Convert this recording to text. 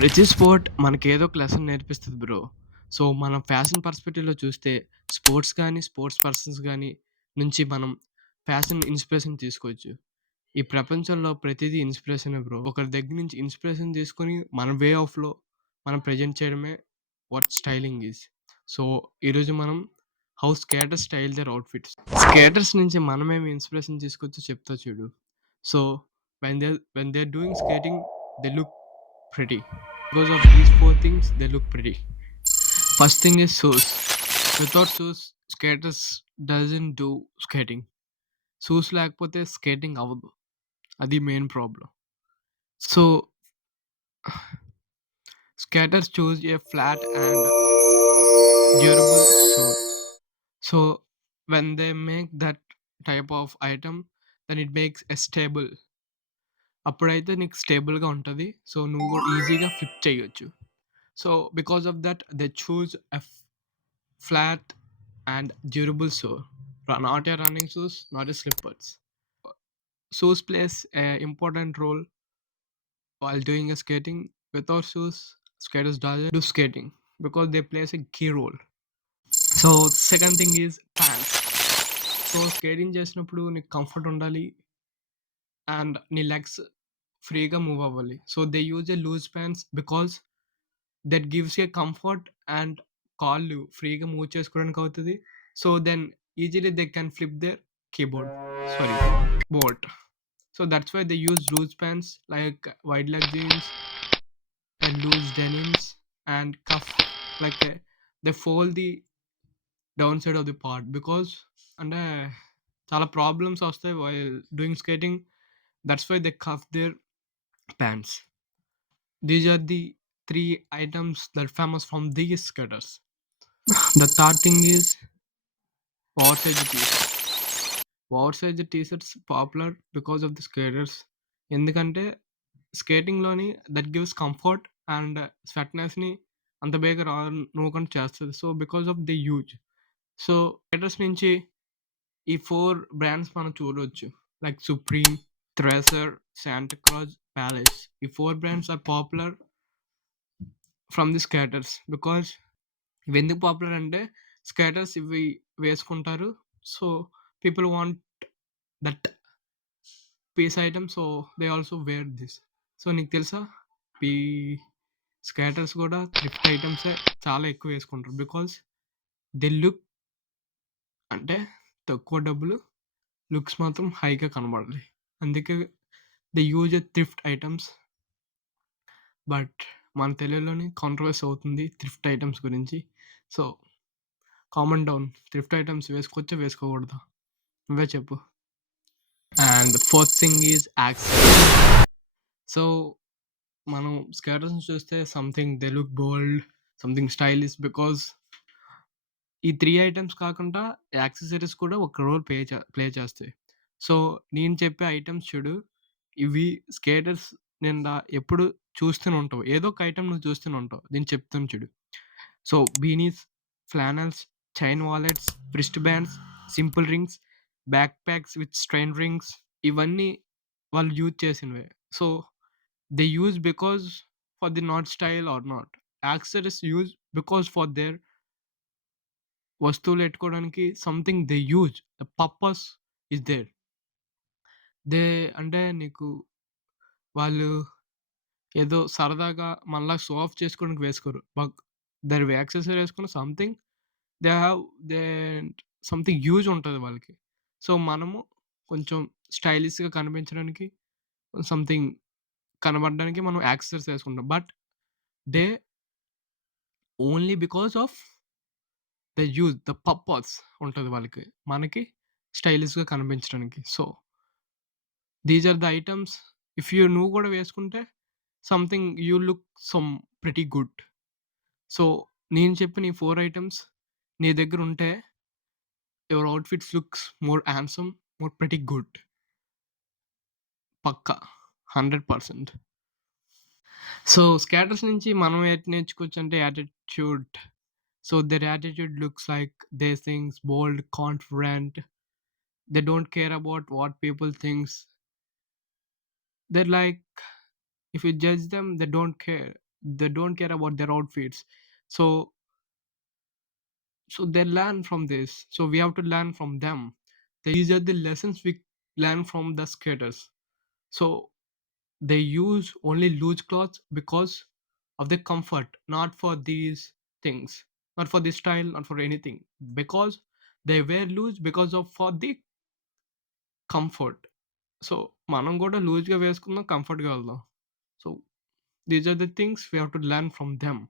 ప్రతి స్పోర్ట్ మనకేదో ఒక లెసన్ నేర్పిస్తుంది బ్రో. సో, మనం ఫ్యాషన్ పర్స్‌పెక్టివ్‌లో చూస్తే స్పోర్ట్స్ కానీ స్పోర్ట్స్ పర్సన్స్ కానీ నుంచి మనం ఫ్యాషన్ ఇన్‌స్పిరేషన్ తీసుకోవచ్చు. ఈ ప్రపంచంలో ప్రతిదీ ఇన్స్పిరేషన్ బ్రో. ఒకరి దగ్గర నుంచి ఇన్‌స్పిరేషన్ తీసుకొని మన వే ఆఫ్‌లో మనం ప్రెజెంట్ చేయడమే వాట్ స్టైలింగ్ ఈజ్. సో, ఈరోజు మనం how skaters style their outfits. Skaters నుంచి మనమేమి ఇన్‌స్పిరేషన్ తీసుకోవచ్చో చెప్తా చూడు. So, when they when they are doing skating they look pretty. Because of these four things, they look pretty. First thing is shoes. Without shoes, skaters doesn't do skating. Shoes లేకపోతే skating అవ్వదు. అది main problem. So skaters choose a flat and durable sole. So when they make that type of item, then it makes a stable. అప్పుడైతే నీకు స్టేబుల్‌గా ఉంటది. So, నువ్వు కూడా ఈజీగా ఫ్లిప్ చేయొచ్చు. So, because of that they shoes a flat and durable sole. Not a running shoes, not a slippers. Shoes plays a important role while doing a skating. Without shoes, skaters doesn't do skating because they plays a key role. So, second thing is pants. So, skating చేసినప్పుడు నీకు comfort ఉండాలి. And నీ legs ఫ్రీగా move అవ్వాలి. So, they use a loose pants because that gives a comfort and కాళ్ళు ఫ్రీగా move చేసుకోవడానికి అవుతుంది so, then easily they can flip their keyboard sorry board. So, that's why they use loose pants like wide leg jeans and loose denims and cuff like they fold the down side of the part because అంటే చాలా problems వస్తాయి while doing skating. That's why they cuff their pants. These are the three items that are famous from these skaters. The third thing is oversized t-shirts. Oversize t-shirts popular because of the skaters. ఎందుకంటే స్కేటింగ్‌లోని that gives comfort and స్వెట్‌నెస్‌ని అంత బేగా రానివ్వకుండా చేస్తది. So, because of the use. So, skaters నుంచి ఈ 4 brands మనం చూడొచ్చు. Like 'Supreme', Santa Claus, 'Palace'. ఈ 4 brands are popular from the skaters. Because ఎందుకు పాపులర్ అంటే స్కేటర్స్ ఇవి వేసుకుంటారు. So, people want that piece item so, they also wear this. So, నీకు తెలుసా? ఈ స్కేటర్స్ కూడా థ్రిఫ్ట్ ఐటమ్స్ చాలా ఎక్కువ వేసుకుంటారు. బికాస్ దే లుక్ అంటే తక్కువ డబ్బులు, లుక్స్ మాత్రం హైగా కనబడాలి. అందుకే they use thrift items but మన తెలుగులోని కాంట్రోవర్సీ అవుతుంది థ్రిఫ్ట్ ఐటమ్స్ గురించి. So, calm down thrift items వేసుకోవచ్చా? వేసుకోకూడదా? నువ్వే చెప్పు. And fourth thing is accessories. So, మనం స్కేటర్స్ చూస్తే something they look bold, something stylish because ఈ త్రీ ఐటమ్స్ కాకుండా యాక్సెసరీస్ కూడా ఒక రోల్ ప్లే చే ప్లే చేస్తాయి. సో, నేను చెప్పే ఐటెమ్స్ చూడు. ఇవి స్కేటర్స్ నిండా ఎప్పుడు చూస్తూనే ఉంటావు. ఏదో ఒక ఐటెమ్ నువ్వు చూస్తూనే ఉంటావు. నేను చెప్తాను చూడు. So, beanies, flannels, chain wallets, wristbands, simple rings, backpacks with strain rings ఇవన్నీ వాళ్ళు యూజ్ చేసినవే. So, they use because for the not style or not. Accessories use because for their వస్తువులు పెట్టుకోవడానికి something they use. The purpose is there. They అంటే నీకు వాళ్ళు ఏదో సరదాగా మనలా షో ఆఫ్ చేసుకోవడానికి వేసుకోరు. బట్ దర్ యాక్సెసరీ వేసుకున్న something they have they something use ఉంటుంది వాళ్ళకి. సో, మనము కొంచెం స్టైలిష్‌గా కనిపించడానికి సంథింగ్ కనబడడానికి మనం యాక్సెసరీస్ వేసుకుంటాం. But they only because of the use the purpose ఉంటుంది వాళ్ళకి. మనకి స్టైలిష్‌గా కనిపించడానికి. So, these are the items if you నువ్వు కూడా వేసుకుంటే something you look some pretty good. So, నేను చెప్పిన ఈ ఫోర్ ఐటమ్స్ నీ దగ్గర ఉంటే your outfits looks more handsome, more pretty good. Pakka 100%. So, skaters నుంచి మనం ఏర్పర్చుకోవచ్చు అంటే attitude. So, their attitude looks like they things bold, confident. They don't care about what people things They're like if you judge them, they don't care. they don't care about their outfits. So so they learn from this. So we have to learn from them. These are the lessons we learn from the skaters. So they use only loose clothes because of the comfort not for these things not for the style not for anything. Because they wear loose because of for the comfort so మనం కూడా లూజ్‌గా వేసుకుందాం, కంఫర్ట్‌గా వెళ్దాం. So these are the things we have to learn from them.